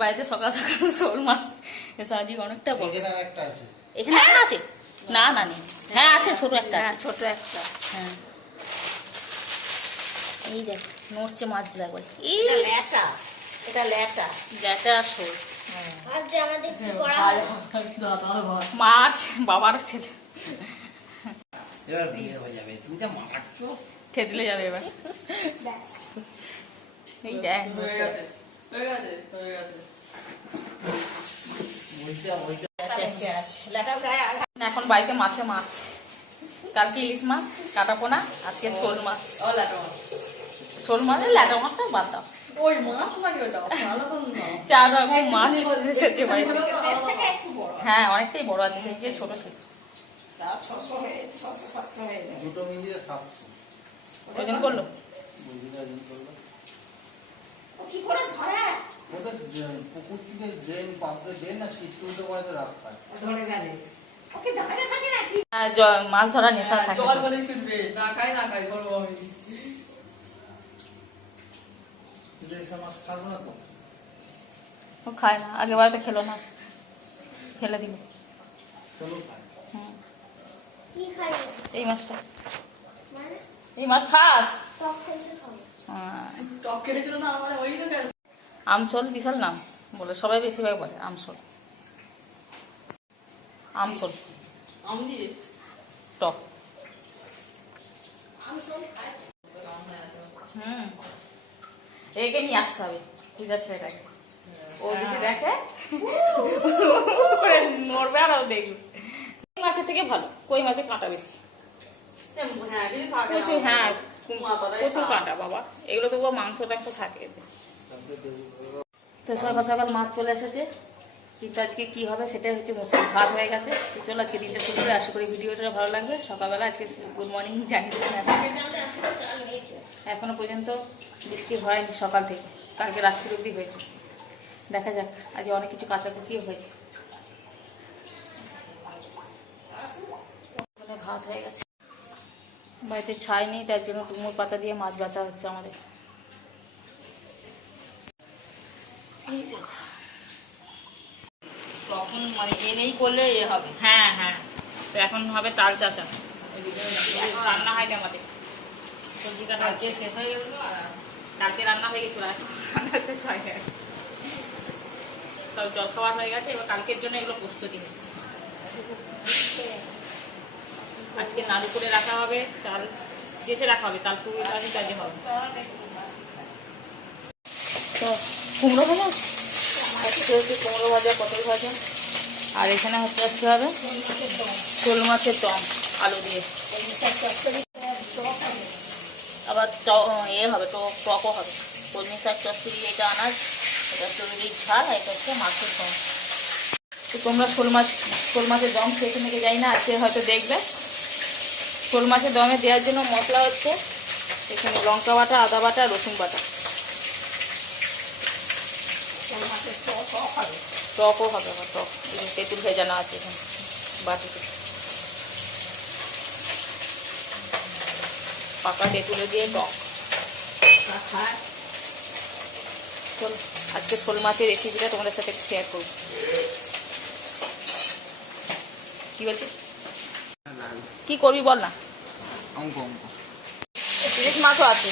বাড়িতে সকাল সকাল শোল মাছ আজকে অনেকটা বড়। এখানে একটা আছে না না নেই, হ্যাঁ আছে ছোট একটা আছে, ছোট একটা। হ্যাঁ এই দেখ নড়ছে মাছগুলো একবার। এটা ল্যাটা ল্যাটা আর শোল আমাদের মাছ বাবার ছেলে এবার বিয়ে হয়ে যাবে, তুমি যা মারছো থেতলে যাবে এবার। এই দেখ এখন বাড়িতে মাছে মাছ, কালকে ইলিশ মাছ কাটা পোনা, আজকে শোল মাছ। শোল মাছের ল্যাটা মাছটা বাদ দাও, ওই মাছ নাকি ওটা? 4 রকম মাছ এসেছে বাড়িতে। হ্যাঁ অনেকটাই বড় আছে, সেই গিয়ে ছোট ছিল। দুটো মিলিয়ে 700 ওজন করলো। কি করে ধরে? ওদের পুকুর থেকে ড্রেন পাশ দিয়ে ড্রেন না ছিটকে উঠে পড়ে রাস্তায় ধরে গেলে ওকে ধরে থাকে নাকি? মাছ ধরা নেশা থাকে। জল বলে ছুটবে, না খাই বলবো আমি। কিন্তু এসব মাছ খাস না তো? ও খায় না, আগের বারে তো খেলো না, ফেলে দিল। চলো খাই। এই মাছটা, এই মাছ খাস? টক খেলেছিল না আমার, ওই তো গেল। আমসল বিশাল নাম বলে সবাই, বেশিরভাগ বলে আমসল। আমসল আম দিয়ে টক। একে নিয়ে আসতে হবে, ঠিক আছে এটাকে। ও যদি দেখে নড়বে আর ও দেখবে। কই মাছের থেকে ভালো, কই মাছের কাঁটা বেশি। হ্যাঁ প্রচুর কাঁটা বাবা, এগুলো তো মাংস টাংস থাকে এতে। তো সকাল সকাল মাছ চলে এসেছে, কিন্তু আজকে কি হবে সেটাই হচ্ছে মুশকিল। ভাত হয়ে গেছে, তো চলো আজকে দিনটা শুরু করে। আশা করি ভিডিওটা ভালো লাগবে। সকালবেলা আজকে গুড মর্নিং জানিয়ে এখনো পর্যন্ত বৃষ্টি হয়নি সকাল থেকে, কালকে রাত্রি অবধি হয়েছে। দেখা যাক, আজ অনেক কিছু কাচাকুচিও হয়েছে। ভাত হয়ে গেছে, বাড়িতে ছাই নেই, তার জন্য ডুমুর পাতা দিয়ে মাছ বাছা হচ্ছে আমাদের। এই দেখো তখন মানে এনেই করলে এ হবে। হ্যাঁ হ্যাঁ, তো এখন হবে তাল চাচা। এখন রান্না হয়নি আমাদের, সবজি কাটা শেষ হয়ে গেছিলো, কালকে রান্না হয়ে গেছিলো, রান্না শেষ হয়ে গেছে, সব জল খাওয়া হয়ে গেছে। এবার কালকের জন্য এগুলো প্রস্তুতি হচ্ছে। আজকে নাড়ু করে রাখা হবে, চাল জেসে রাখা হবে, কাল পুরো কাজে হবে। তো কুমড়ো ভাজা হচ্ছে, কুমড়ো ভাজা, পটল ভাজা, আর এখানে হচ্ছে আজকে হবে শোল মাছের দম আলু দিয়ে। আবার এ হবে টকও হবে, কলমি শাক চচ্চড়ি। এটা আনাজ, এটা চুরুলির ঝাল, এটা হচ্ছে মাছের দম। তো তোমরা শোল মাছের দম খেতে নাকি যাই না, আজকে হয়তো দেখবে। শোল মাছের দমে দেওয়ার জন্য মশলা হচ্ছে এখানে লঙ্কা বাটা, আদা বাটা, রসুন বাটা। টকও হবে, আবার টক তেঁতুল ভেজানো আছে এখানে বাটিতে, পাকা তেঁতুলে দিয়ে টক। চলো আজকে শোল মাছের রেসিপিটা তোমাদের সাথে শেয়ার করব। কি বলছিস, কি করবি বল না? ইলিশ মাছও আছে,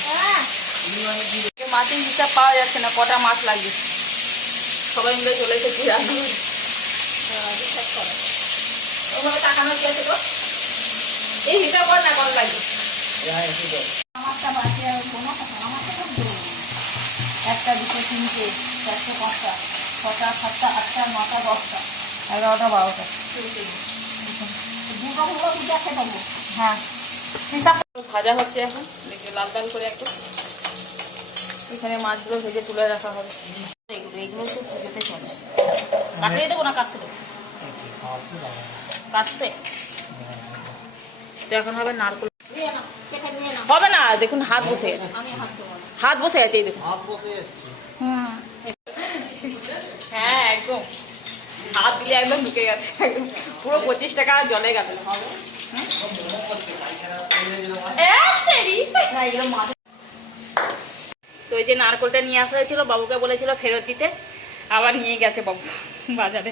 মাছের হিসাব পাওয়া যাচ্ছে না, কটা মাছ লাগবে। সবাই মিলে চলে এসেছি রান্না। ওভাবে তাকানো কি আছে তো, এই হিসাব কর না কত লাগবে। একটা, দুটো, তিনটে, চারটে, পাঁচটা, ছটা, সাতটা, আটটা, নটা, 10টা, 11টা, 12টা, হ্যাঁ হিসাব। ভাজা হচ্ছে এখন, দেখবে লাল লাল করে একটু। এখানে মাছগুলো ভেজে তুলে রাখা হবে। এগুলো তো পুজোতে চলে, কাটিয়ে দেবো না কাটতে দেবো? কাটতে তো এখন হবে নারকেল। হবে না, দেখুন হাত বসে গেছে, হাত বসে গেছে, এই দেখুন হ্যাঁ একদম হাত দিলে একদম ঢুকে গেছে, একদম পুরো 25 টাকা জলে গেল। তো এই যে নারকেলটা নিয়ে আসা হয়েছিল, বাবুকে বলেছিল ফেরত দিতে, আবার নিয়ে গেছে বাবু বাজারে,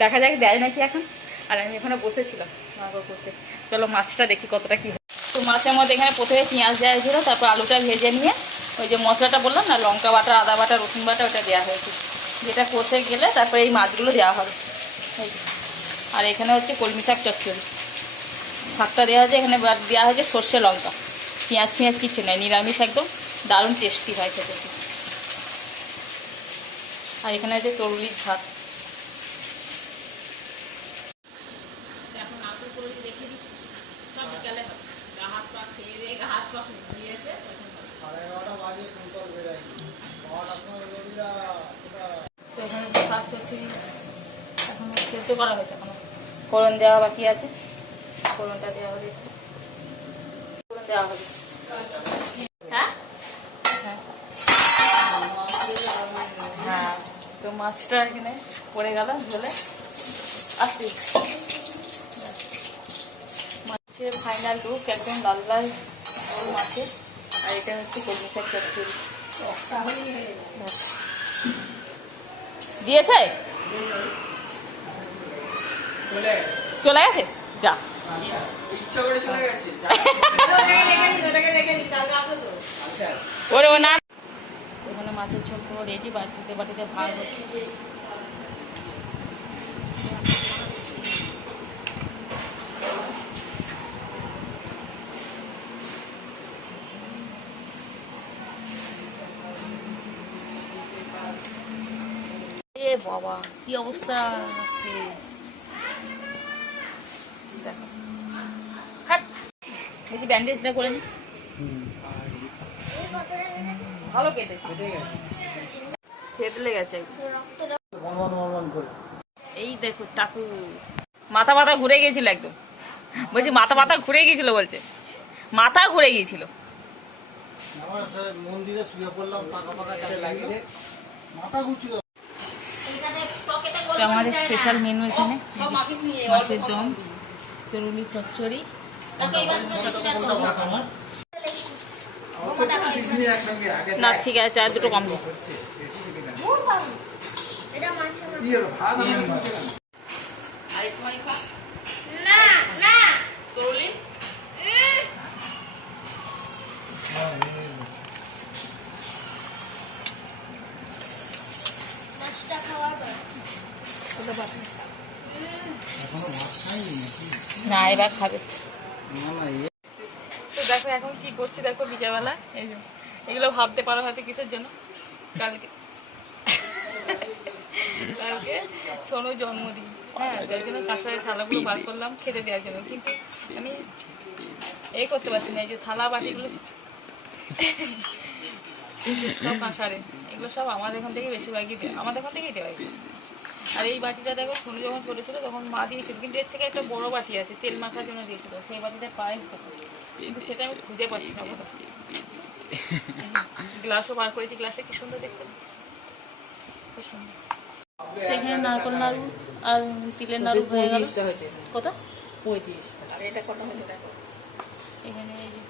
দেখা যাক দেয় নাকি এখন। আর আমি এখানে বসেছিলাম মাগো করতে। চলো মাছটা দেখি কতটা কি হয়। তো মাছের মধ্যে এখানে প্রথমে পেঁয়াজ দেওয়া হয়েছিল, তারপর আলুটা ভেজে নিয়ে ওই যে মশলাটা বললাম না, লঙ্কা বাটা, আদা বাটা, রসুন বাটা, ওটা দেওয়া হয়েছে। যেটা কষে গেলে তারপরে এই মাছগুলো দেওয়া হবে। এই আর এখানে হচ্ছে কলমি শাক চচ্চড়ি, শাকটা দেওয়া হয়েছে। এখানে দেওয়া হয়েছে সর্ষে লঙ্কা, পেঁয়াজ ফিঁয়াজ কিছু নেই, নিরামিষ একদম, দারুণ টেস্টি হয় খেতে। আর এখানে আছে তরুলির ঝাল। এখন আলু করে রেখে দিচ্ছি, সব বিকালে হবে। গা হাত পা খেয়ে দিয়ে গা হাত পা দিয়েছে। 11:30 বাজে কুন্তল বেরাই 9টার সময় বেরিয়ে তো এখানে শাক চচ্চড়ি এখন সেদ্ধ করা হয়েছে, এখনো ফোড়ন দেওয়া বাকি আছে। ফোড়নটা দেওয়া হবে, ফোড়ন দেওয়া হবে। হ্যাঁ হ্যাঁ হ্যাঁ, তো মাছটা এখানে পড়ে গেল ঝোলে। আসছি মাছের ফাইনাল লুক, একদম লাল লাল ঝোল মাছের। আর এটা হচ্ছে কলমি শাক চচ্চড়ি দিয়েছে, চলে গেছে যা ইচ্ছা করে চলে গেছে। ওরে ও না। ওখানে মাছের ঝোল পুরো রেডি, বাটিতে বাটিতে ভাগ হচ্ছে। এ বাবা কি অবস্থা, দেখো হাট বেশি ব্যান্ডেজটা করে নি, ভালো কেটেছে, থেতলে গেছে। এই দেখো টাকু মাথা মাথা ঘুরে গিয়েছিল একদম, বলছি মাথা মাথা ঘুরে গিয়েছিল, বলছে মাথা ঘুরে গিয়েছিল। আমার মন্দিরে শুয়ে পড়লাম, পাকা পাকা চালে লাগিয়ে মাথা ঘুরছিল। তো আমাদের স্পেশাল মেনু এখানে মাছের দম, তরুলি চচ্চড়ি, না ঠিক আছে আর দুটো কম দিই। না এবার খাবে। তো দেখো এখন কি করছি, দেখো বিকেলবেলা এই যে এগুলো ভাবতে পারো হয়তো কিসের জন্য। কালকে কালকে ছোনুর জন্মদিন, হ্যাঁ, যার জন্য কাঁসারের থালাগুলো বার করলাম খেতে দেওয়ার জন্য, কিন্তু আমি এই করতে পারছি না। এই যে থালা বাটিগুলো সব কাঁসারে, এগুলো সব আমাদের এখান থেকে বেশিরভাগই দেয়, আমাদের এখান থেকেই দেওয়া। আর এই বাটিটা দেখো সোনু যখন ছোটো ছিল তখন মা দিয়েছিল, কিন্তু এর থেকে একটা বড় বাটি আছে তেল মাখার জন্য দিয়েছিল, সেই বাটিটা পায়েস দেবো, কিন্তু সেটা আমি খুঁজে পাচ্ছি না কোথাও। গ্লাসও বার করেছি, গ্লাসটা কি সুন্দর দেখতে, খুব সুন্দর। এখানে নারকল নাড়ু আর তিলের নাড়ু হয়ে গেল। কত? 35 টাকা। আর এটা কত হয়েছে দেখো। এখানে এই যে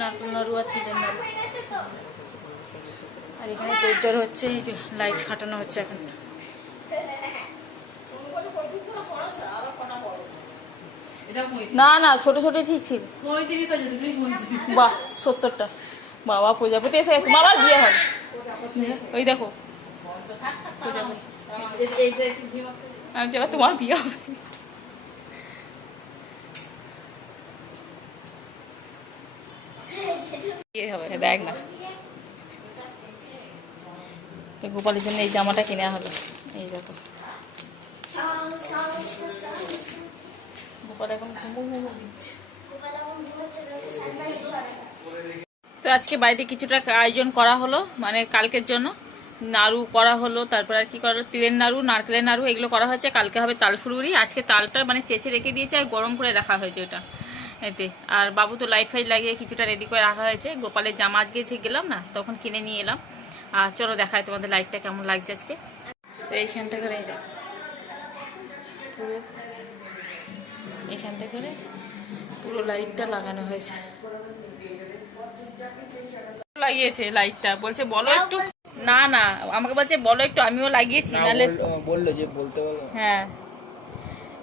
নারকল নাড়ু আর তিলের নাড়ু। আর এখানে তোরজোর হচ্ছে, এই যে লাইট খাটানো হচ্ছে এখন। না না ছোট ছোট ঠিক ছিল। 35 হয়েছে, তুমি 35। বাহ 70টা। বাবা প্রজাপতি এসে গেছে, বাবার বিয়ে হবে। ওই দেখো প্রজাপতি, আমি যাবো তোমার বিয়ে হবে। বিয়ে হবে দেখ না। তো গোপালের জন্য এই জামাটা কিনে হলো, এই দেখো গোপাল এখন ঘুমো দিচ্ছে। তো আজকে বাড়িতে কিছুটা আয়োজন করা হলো, মানে কালকের জন্য নাড়ু করা হলো, তারপর আর কি করা হলো, তিলের নাড়ু, নারকেলের নাড়ু, এগুলো করা হয়েছে। কালকে হবে তাল ফুলুরি, আজকে তালটা মানে চেঁচে রেখে দিয়েছে আর গরম করে রাখা হয়েছে ওটা এতে। আর বাবু তো লাইট ফাইট লাগিয়ে কিছুটা রেডি করে রাখা হয়েছে। গোপালের জামা আজকে গেলাম না, তখন কিনে নিয়ে এলাম। আর চলো দেখায় তোমাদের লাইটটা কেমন লাগছে আজকে। তো এইখানটা করে এই দেখ পুরো, এখানটা করে পুরো লাইটটা লাগানো হয়েছে, লাগিয়েছে লাইটটা, বলছে বলো একটু না না, আমাকে বলছে বলো একটু, আমিও লাগিয়েছি নাহলে। বললো যে বলতে বলো। হ্যাঁ,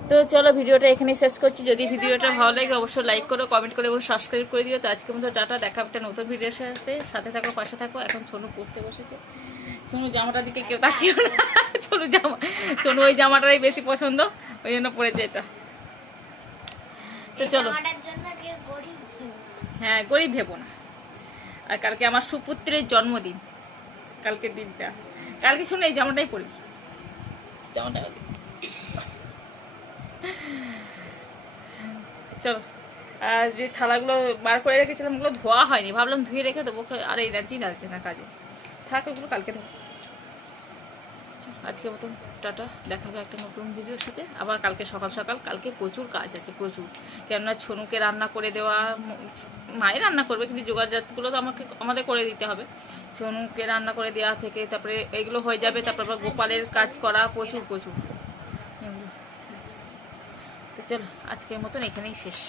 তো চলো ভিডিওটা এখানেই শেষ করছি। যদি ভিডিওটা ভালো লাগে অবশ্যই লাইক করো, কমেন্ট করে এবং সাবস্ক্রাইব করে দিও। তো আজকের মতো টাটা, দেখা একটা নতুন ভিডিওর সাথে থাকো, পাশে থাকো। এখন সোনু পড়তে বসেছে। সোনু জামাটার দিকে কেউ তাকিও না। সোনু ওই জামাটারই বেশি পছন্দ, ওই জন্য পড়েছে এটা। তো চলো, হ্যাঁ গরিব ভেবো না। আর কালকে আমার সুপুত্রের জন্মদিন, কালকের দিনটা, কালকে শুনে এই জামাটাই পরি, জামাটা। চলো, আর যে থালাগুলো বার করে রেখেছিলাম ওগুলো ধোয়া হয়নি, ভাবলাম ধুয়ে রেখে দেবো, আর এনার্জি লাগছে না কাজে, থাক ওগুলো কালকে দেবো। আজকের মতন টাটা, দেখাবে একটা নতুন ভিডিওর সাথে আবার কালকে সকাল সকাল। কালকে প্রচুর কাজ আছে, প্রচুর, কেননা ছনুকে রান্না করে দেওয়া, মায়ের রান্না করবে কিন্তু জোগাড়জাতগুলো তো আমাদের করে দিতে হবে। ছনুকে রান্না করে দেওয়া থেকে তারপরে এগুলো হয়ে যাবে, তারপর আবার গোপালের কাজ করা, প্রচুর প্রচুর। তো চলো আজকের মতন এখানেই শেষ।